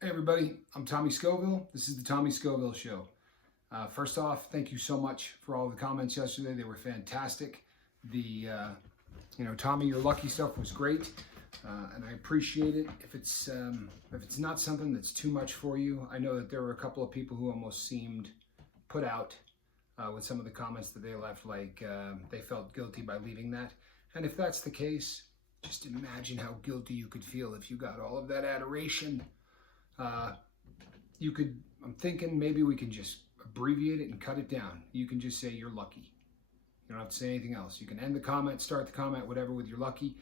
Hey everybody, I'm Tommy Scoville. This is the Tommy Scoville Show. First off, thank you so much for all the comments yesterday. They were fantastic. Tommy, your lucky stuff was great, and I appreciate it. If it's not something that's too much for you, I know that there were a couple of people who almost seemed put out with some of the comments that they left, like they felt guilty by leaving that. And if that's the case, just imagine how guilty you could feel if you got all of that adoration. I'm thinking maybe we can just abbreviate it and cut it down. You can just say you're lucky. You don't have to say anything else. You can end the comment, start the comment, whatever, with you're lucky.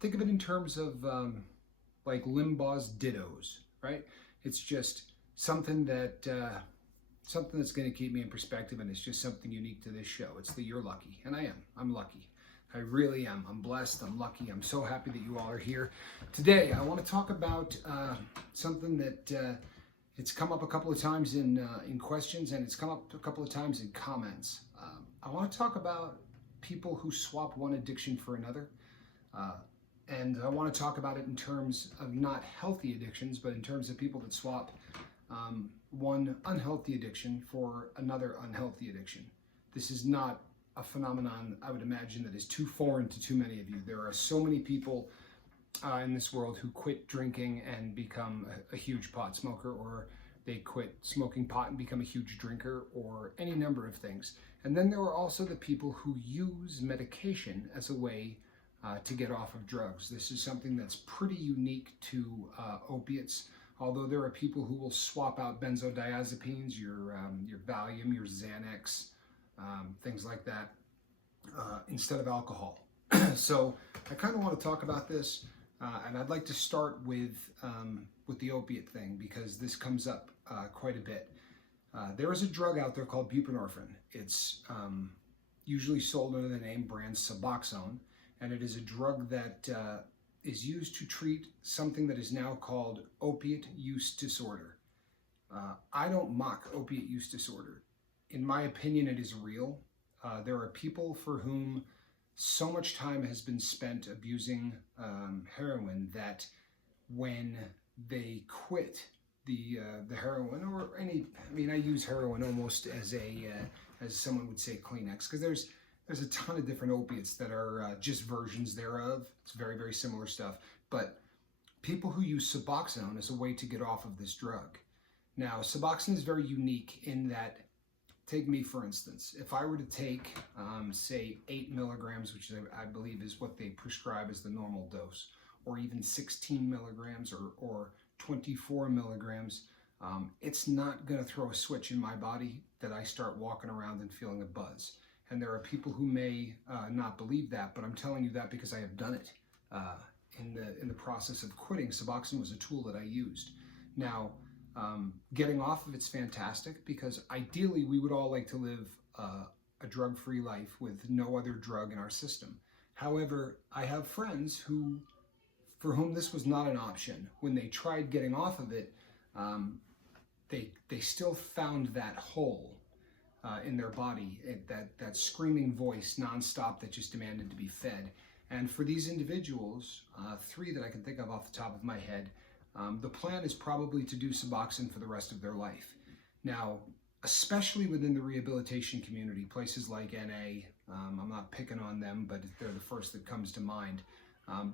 Think of it in terms of like Limbaugh's dittos, right? It's just something that's going to keep me in perspective, and it's just something unique to this show. It's the you're lucky, and I am. I'm lucky. I really am. I'm blessed. I'm lucky. I'm so happy that you all are here. Today, I want to talk about something that it's come up a couple of times in questions, and it's come up a couple of times in comments. I want to talk about people who swap one addiction for another. And I want to talk about it in terms of not healthy addictions, but in terms of people that swap one unhealthy addiction for another unhealthy addiction. This is not a phenomenon, I would imagine, that is too foreign to too many of you. There are so many people in this world who quit drinking and become a huge pot smoker, or they quit smoking pot and become a huge drinker, or any number of things. And then there are also the people who use medication as a way to get off of drugs. This is something that's pretty unique to opiates, although there are people who will swap out benzodiazepines, your Valium, your Xanax, things like that, instead of alcohol. So I kind of want to talk about this, and I'd like to start with the opiate thing, because this comes up quite a bit. There is a drug out there called buprenorphine. It's usually sold under the name brand Suboxone, and it is a drug that is used to treat something that is now called opiate use disorder. I don't mock opiate use disorder. In my opinion, it is real. There are people for whom so much time has been spent abusing heroin that when they quit the heroin, or I use heroin almost as someone would say Kleenex, because there's a ton of different opiates that are just versions thereof. It's very, very similar stuff. But people who use Suboxone as a way to get off of this drug. Now, Suboxone is very unique in that, take me for instance, if I were to take, say, 8 milligrams, which I believe is what they prescribe as the normal dose, or even 16 milligrams or 24 milligrams, it's not going to throw a switch in my body that I start walking around and feeling a buzz. And there are people who may not believe that, but I'm telling you that because I have done it. In the process of quitting, Suboxone was a tool that I used. Now, getting off of it's fantastic, because ideally we would all like to live a drug-free life with no other drug in our system. However, I have friends for whom this was not an option. When they tried getting off of it, they still found that hole in their body, that screaming voice nonstop that just demanded to be fed. And for these individuals, 3 that I can think of off the top of my head, the plan is probably to do Suboxone for the rest of their life. Now, especially within the rehabilitation community, places like NA, I'm not picking on them, but they're the first that comes to mind.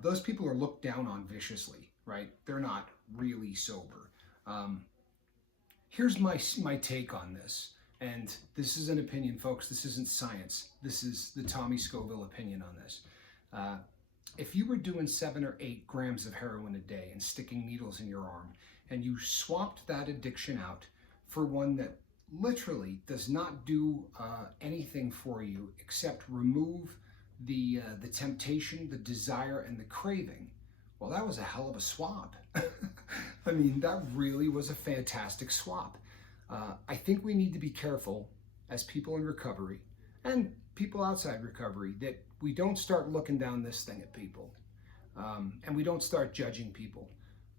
Those people are looked down on viciously, right? They're not really sober. Here's my take on this, and this is an opinion, folks. This isn't science. This is the Tommy Scoville opinion on this. If you were doing 7 or 8 grams of heroin a day and sticking needles in your arm, and you swapped that addiction out for one that literally does not do anything for you except remove the temptation, the desire, and the craving, well, that was a hell of a swap. I mean, that really was a fantastic swap. I think we need to be careful as people in recovery and people outside recovery that we don't start looking down this thing at people, and we don't start judging people.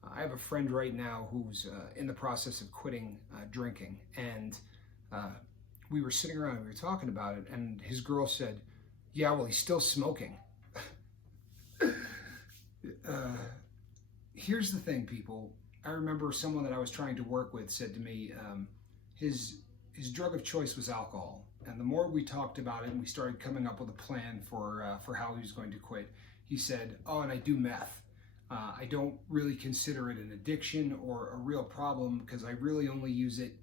I have a friend right now who's in the process of quitting drinking, and we were sitting around and we were talking about it, and his girl said, "Yeah, well, he's still smoking." Here's the thing, people. I remember someone that I was trying to work with said to me, his drug of choice was alcohol, and the more we talked about it and we started coming up with a plan for how he was going to quit, he said, "Oh, and I do meth. I don't really consider it an addiction or a real problem because I really only use it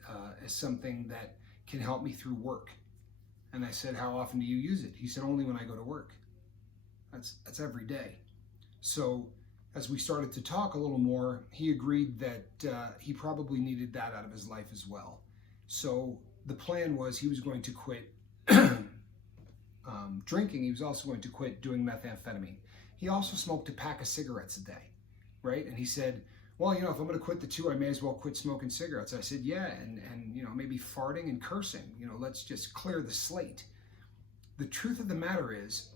as something that can help me through work." And I said, "How often do you use it?" He said, "Only when I go to work." That's every day. So as we started to talk a little more, he agreed that he probably needed that out of his life as well. So the plan was he was going to quit drinking. He was also going to quit doing methamphetamine. He also smoked a pack of cigarettes a day, right? And he said, "Well, if I'm going to quit the two, I may as well quit smoking cigarettes." I said, "Yeah, and maybe farting and cursing. Let's just clear the slate." The truth of the matter is,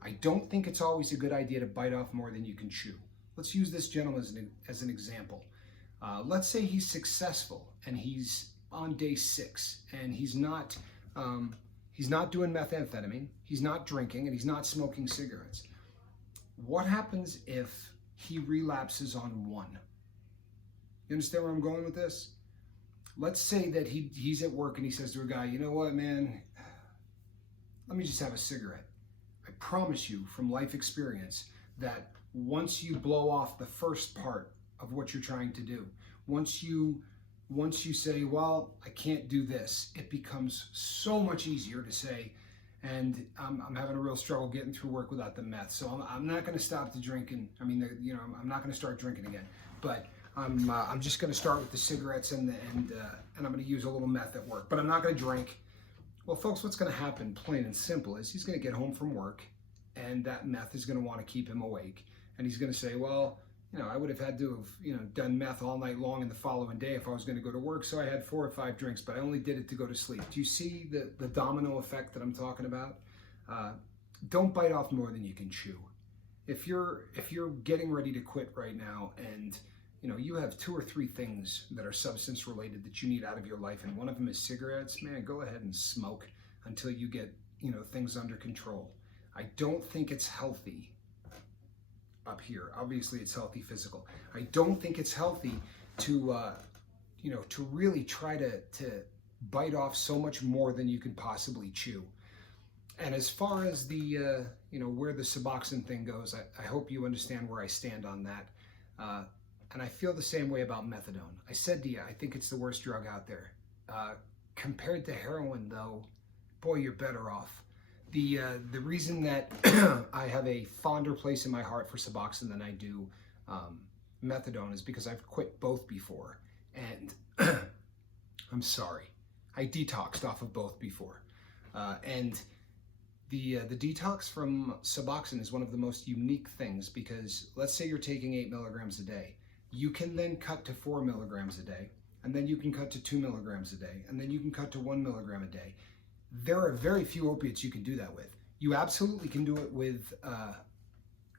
I don't think it's always a good idea to bite off more than you can chew. Let's use this gentleman as an example. Let's say he's successful and he's on day 6 and he's not doing methamphetamine, he's not drinking, and he's not smoking cigarettes. What happens if he relapses on one? You understand where I'm going with this? Let's say that he's at work and he says to a guy, "You know what, man? Let me just have a cigarette." I promise you from life experience that once you blow off the first part of what you're trying to do, once you say, "Well, I can't do this," it becomes so much easier to say, "And I'm having a real struggle getting through work without the meth, so I'm not going to stop the drinking. I mean, I'm not going to start drinking again, but I'm just going to start with the cigarettes and I'm going to use a little meth at work, but I'm not going to drink." Well, folks, what's going to happen, plain and simple, is he's going to get home from work, and that meth is going to want to keep him awake, and he's going to say, "Well, I would have had to have done meth all night long and the following day if I was going to go to work, so I had 4 or 5 drinks, but I only did it to go to sleep." Do you see the domino effect that I'm talking about? Don't bite off more than you can chew. If you're getting ready to quit right now, and you have 2 or 3 things that are substance related that you need out of your life, and one of them is cigarettes, man, go ahead and smoke until you get things under control. I don't think it's healthy up here. Obviously it's healthy physical. I don't think it's healthy to really try to bite off so much more than you can possibly chew. And as far as the where the Suboxone thing goes, I hope you understand where I stand on that. And I feel the same way about methadone. I said to you, I think it's the worst drug out there. Compared to heroin, though, boy, you're better off. The reason that I have a fonder place in my heart for Suboxone than I do methadone is because I've quit both before. And I'm sorry, I detoxed off of both before. And the detox from Suboxone is one of the most unique things, because let's say you're taking 8 milligrams a day. You can then cut to 4 milligrams a day, and then you can cut to 2 milligrams a day, and then you can cut to 1 milligram a day. There are very few opiates you can do that with. You absolutely can do it with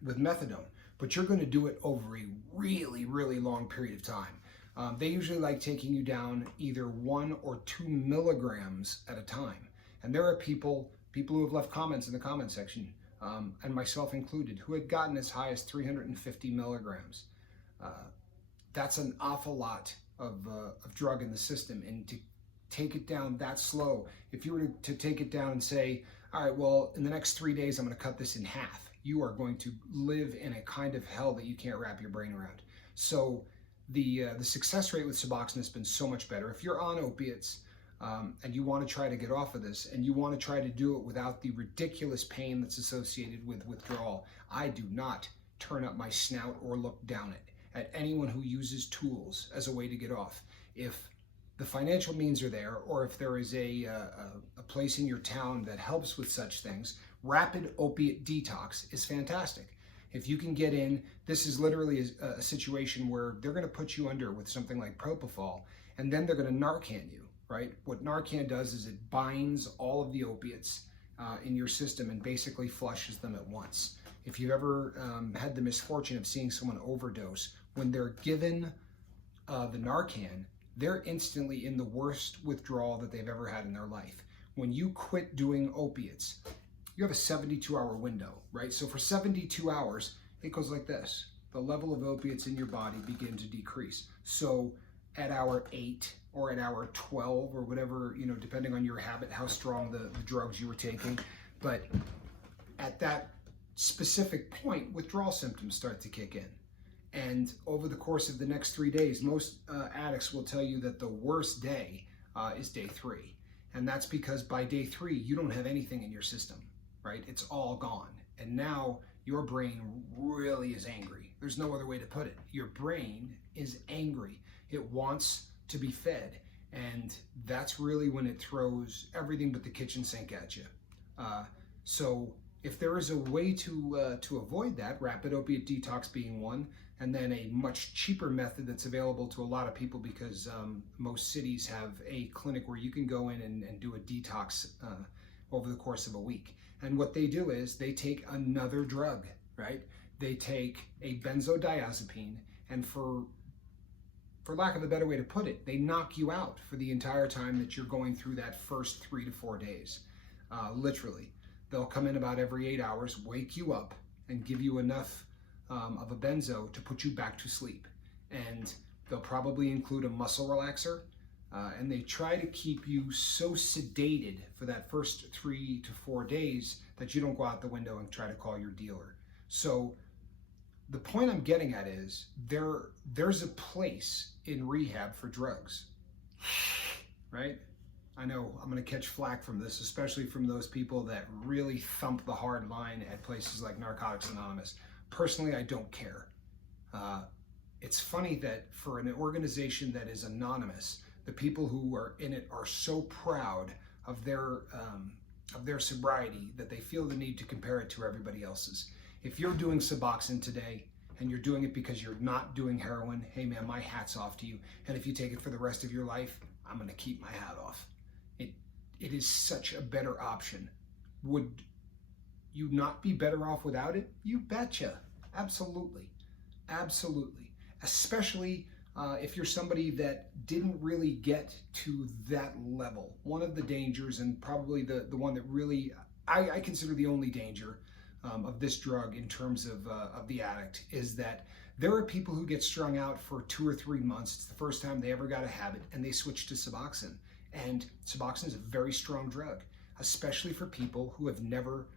methadone, but you're going to do it over a really, really long period of time. They usually like taking you down either 1 or 2 milligrams at a time. And there are people who have left comments in the comment section, and myself included, who had gotten as high as 350 milligrams. That's an awful lot of drug in the system, and to take it down that slow, if you were to take it down and say, "All right, well, in the next 3 days, I'm going to cut this in half," you are going to live in a kind of hell that you can't wrap your brain around. So the success rate with Suboxone has been so much better. If you're on opiates and you want to try to get off of this, and you want to try to do it without the ridiculous pain that's associated with withdrawal, I do not turn up my snout or look down at anyone who uses tools as a way to get off. If the financial means are there, or if there is a place in your town that helps with such things, rapid opiate detox is fantastic. If you can get in, this is literally a situation where they're going to put you under with something like propofol, and then they're going to Narcan you, right? What Narcan does is it binds all of the opiates in your system and basically flushes them at once. If you've ever had the misfortune of seeing someone overdose, when they're given the Narcan, they're instantly in the worst withdrawal that they've ever had in their life. When you quit doing opiates, you have a 72-hour window, right? So for 72 hours, it goes like this. the level of opiates in your body begin to decrease. So at hour 8 or at hour 12 or whatever, depending on your habit, how strong the drugs you were taking, but at that specific point, withdrawal symptoms start to kick in. And over the course of the next 3 days, most addicts will tell you that the worst day is day 3. And that's because by day 3, you don't have anything in your system, right? It's all gone. And now your brain really is angry. There's no other way to put it. Your brain is angry. It wants to be fed. And that's really when it throws everything but the kitchen sink at you. So if there is a way to avoid that, rapid opiate detox being one, and then a much cheaper method that's available to a lot of people because most cities have a clinic where you can go in and do a detox over the course of a week. And what they do is they take another drug, right? They take a benzodiazepine, and for lack of a better way to put it, they knock you out for the entire time that you're going through that first 3 to 4 days. Literally, they'll come in about every 8 hours, wake you up, and give you enough of a benzo to put you back to sleep. And they'll probably include a muscle relaxer, and they try to keep you so sedated for that first 3 to 4 days that you don't go out the window and try to call your dealer. So the point I'm getting at is there's a place in rehab for drugs, right? I know I'm going to catch flack from this, especially from those people that really thump the hard line at places like Narcotics Anonymous. Personally, I don't care. It's funny that for an organization that is anonymous, the people who are in it are so proud of their sobriety that they feel the need to compare it to everybody else's. If you're doing Suboxone today and you're doing it because you're not doing heroin, hey man, my hat's off to you. And if you take it for the rest of your life, I'm going to keep my hat off. It is such a better option. Would you not be better off without it? You betcha. Absolutely. Absolutely. Especially if you're somebody that didn't really get to that level. One of the dangers, and probably the one that really, I consider the only danger of this drug in terms of the addict, is that there are people who get strung out for 2 or 3 months. It's the first time they ever got a habit, and they switch to Suboxone. And Suboxone is a very strong drug, especially for people who have never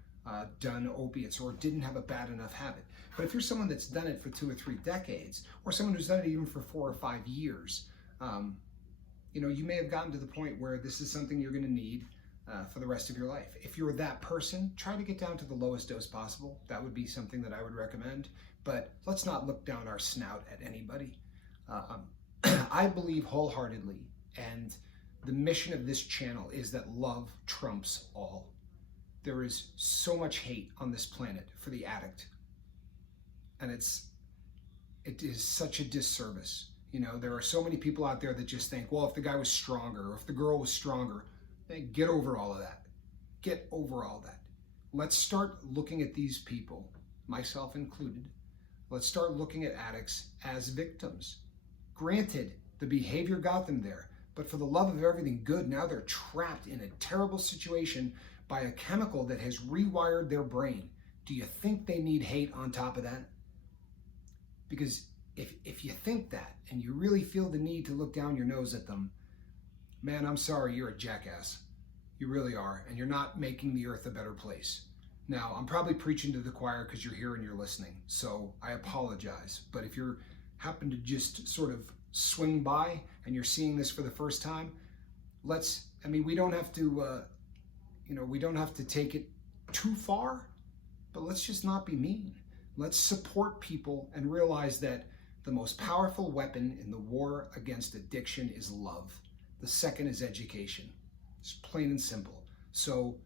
done opiates or didn't have a bad enough habit. But if you're someone that's done it for 2 or 3 decades, or someone who's done it even for 4 or 5 years, you may have gotten to the point where this is something you're going to need for the rest of your life. If you're that person, try to get down to the lowest dose possible. That would be something that I would recommend. But let's not look down our snout at anybody. I believe wholeheartedly, and the mission of this channel is that love trumps all. There is so much hate on this planet for the addict. And it is such a disservice. There are so many people out there that just think, well, if the guy was stronger, or if the girl was stronger, get over all of that. Get over all that. Let's start looking at these people, myself included. Let's start looking at addicts as victims. Granted, the behavior got them there, but for the love of everything good, now they're trapped in a terrible situation by a chemical that has rewired their brain. Do you think they need hate on top of that? Because if you think that, and you really feel the need to look down your nose at them, man, I'm sorry, you're a jackass. You really are, and you're not making the earth a better place. Now, I'm probably preaching to the choir because you're here and you're listening, so I apologize. But if you happen to just sort of swing by and you're seeing this for the first time, we don't have to, we don't have to take it too far, but let's just not be mean. Let's support people and realize that the most powerful weapon in the war against addiction is love. The second is education. It's plain and simple. So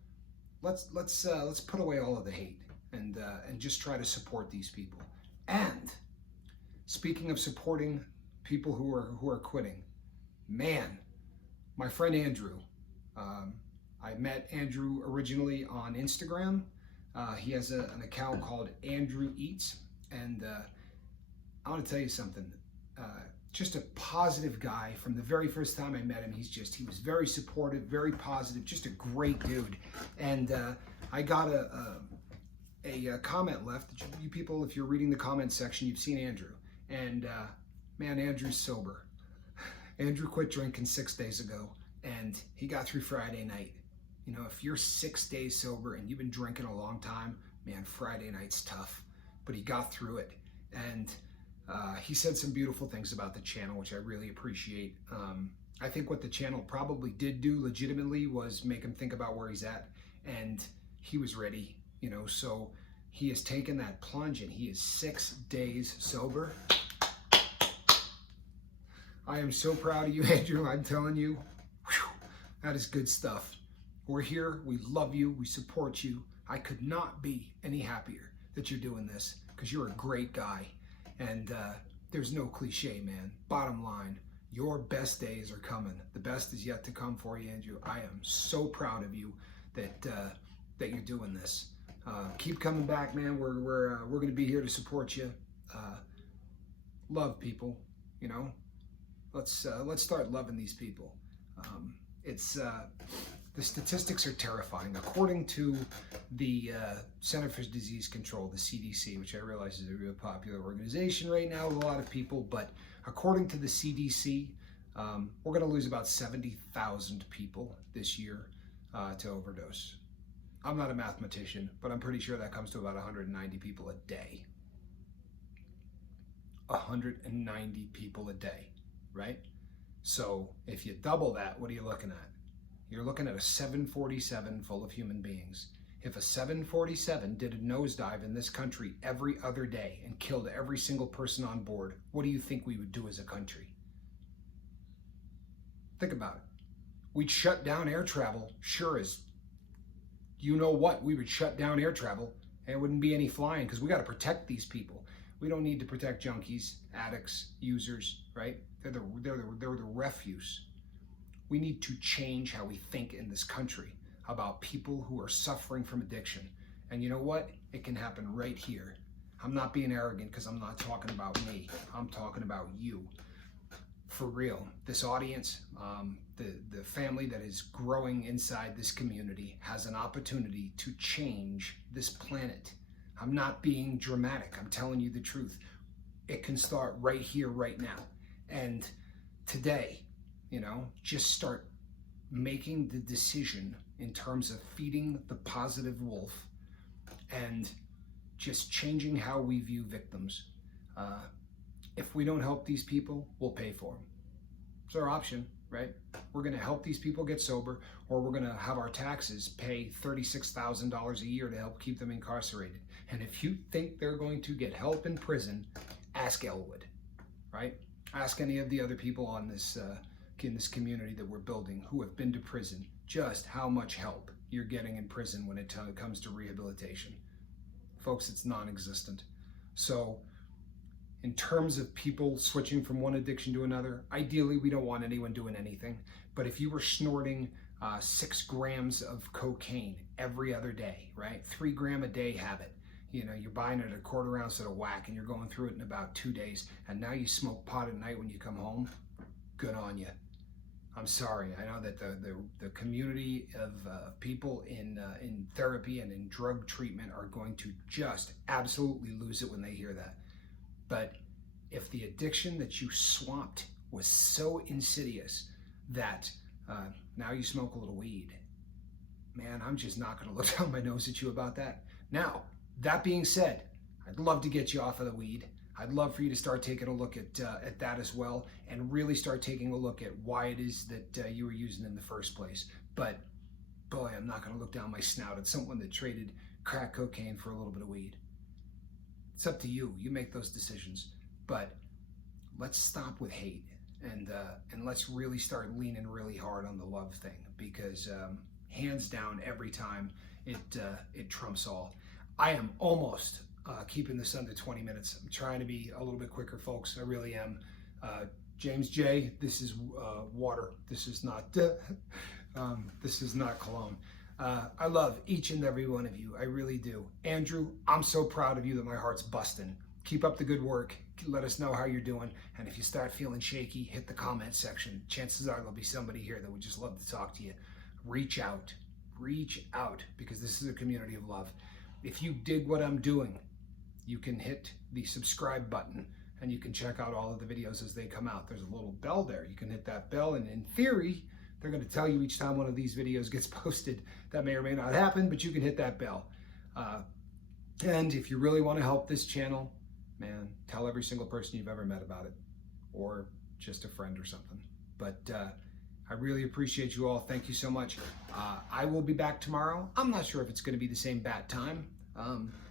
let's put away all of the hate and just try to support these people. And speaking of supporting people who are quitting, man, my friend Andrew. I met Andrew originally on Instagram. He has an account called Andrew Eats, and I want to tell you something. Just a positive guy from the very first time I met him. He was very supportive, very positive, just a great dude. And I got a comment left. You people, if you're reading the comment section, you've seen Andrew. And man, Andrew's sober. Andrew quit drinking 6 days ago, and he got through Friday night. You know, if you're 6 days sober and you've been drinking a long time, man, Friday night's tough. But he got through it. And he said some beautiful things about the channel, which I really appreciate. I think what the channel probably did do legitimately was make him think about where he's at. And he was ready, you know, so he has taken that plunge and he is 6 days sober. I am so proud of you, Andrew. I'm telling you, whew, that is good stuff. We're here. We love you. We support you. I could not be any happier that you're doing this because you're a great guy. And there's no cliche, man. Bottom line, your best days are coming. The best is yet to come for you, Andrew. I am so proud of you that you're doing this. Keep coming back, man. We're going to be here to support you. Love people, you know. Let's start loving these people. The statistics are terrifying. According to the Center for Disease Control, the CDC, which I realize is a real popular organization right now with a lot of people, but according to the CDC, we're going to lose about 70,000 people this year to overdose. I'm not a mathematician, but I'm pretty sure that comes to about 190 people a day. 190 people a day, right? So if you double that, what are you looking at? You're looking at a 747 full of human beings. If a 747 did a nosedive in this country every other day and killed every single person on board, what do you think we would do as a country? Think about it. We'd shut down air travel, sure as you know what, we would shut down air travel and it wouldn't be any flying because we got to protect these people. We don't need to protect junkies, addicts, users, right? They're the refuse. We need to change how we think in this country about people who are suffering from addiction. And you know what? It can happen right here. I'm not being arrogant because I'm not talking about me. I'm talking about you. For real, this audience, the family that is growing inside this community has an opportunity to change this planet. I'm not being dramatic. I'm telling you the truth. It can start right here, right now. And today, you know, just start making the decision in terms of feeding the positive wolf and just changing how we view victims. If we don't help these people, we'll pay for them. It's our option, right? We're going to help these people get sober, or we're going to have our taxes pay $36,000 a year to help keep them incarcerated. And if you think they're going to get help in prison, ask Elwood, right? Ask any of the other people on this in this community that we're building who have been to prison, just how much help you're getting in prison when it comes to rehabilitation. Folks, it's non-existent. So in terms of people switching from one addiction to another, ideally we don't want anyone doing anything, but if you were snorting 6 grams of cocaine every other day, right? 3 gram a day habit. You know, you're buying it at a quarter ounce at a whack and you're going through it in about 2 days, and now you smoke pot at night when you come home, good on you. I'm sorry. I know that the community of people in therapy and in drug treatment are going to just absolutely lose it when they hear that. But if the addiction that you swamped was so insidious that now you smoke a little weed, man, I'm just not going to look down my nose at you about that. Now, that being said, I'd love to get you off of the weed. I'd love for you to start taking a look at that as well, and really start taking a look at why it is that you were using it in the first place. But boy, I'm not going to look down my snout at someone that traded crack cocaine for a little bit of weed. It's up to you. You make those decisions. But let's stop with hate, and let's really start leaning really hard on the love thing, because hands down, every time it trumps all. I am almost keeping this under 20 minutes. I'm trying to be a little bit quicker, folks. I really am. James J., this is water. This is not cologne. I love each and every one of you. I really do. Andrew, I'm so proud of you that my heart's busting. Keep up the good work. Let us know how you're doing. And if you start feeling shaky, hit the comment section. Chances are there'll be somebody here that would just love to talk to you. Reach out, because this is a community of love. If you dig what I'm doing, you can hit the subscribe button and you can check out all of the videos as they come out. There's a little bell there. You can hit that bell, and in theory, they're going to tell you each time one of these videos gets posted. That may or may not happen, but you can hit that bell. And if you really want to help this channel, man, tell every single person you've ever met about it, or just a friend or something. But I really appreciate you all. Thank you so much. I will be back tomorrow. I'm not sure if it's going to be the same bat time.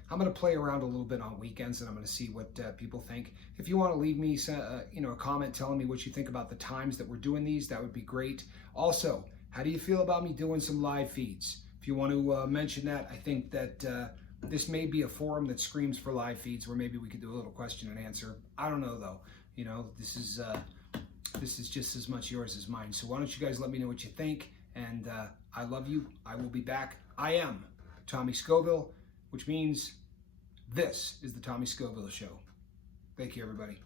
I'm going to play around a little bit on weekends, and I'm going to see what people think. If you want to leave me a comment telling me what you think about the times that we're doing these, that would be great. Also, how do you feel about me doing some live feeds? If you want to mention that, I think that this may be a forum that screams for live feeds, where maybe we could do a little question and answer. I don't know, though. You know, this is just as much yours as mine. So why don't you guys let me know what you think? And I love you. I will be back. I am Tommy Scoville, which means this is the Tommy Scoville Show. Thank you, everybody.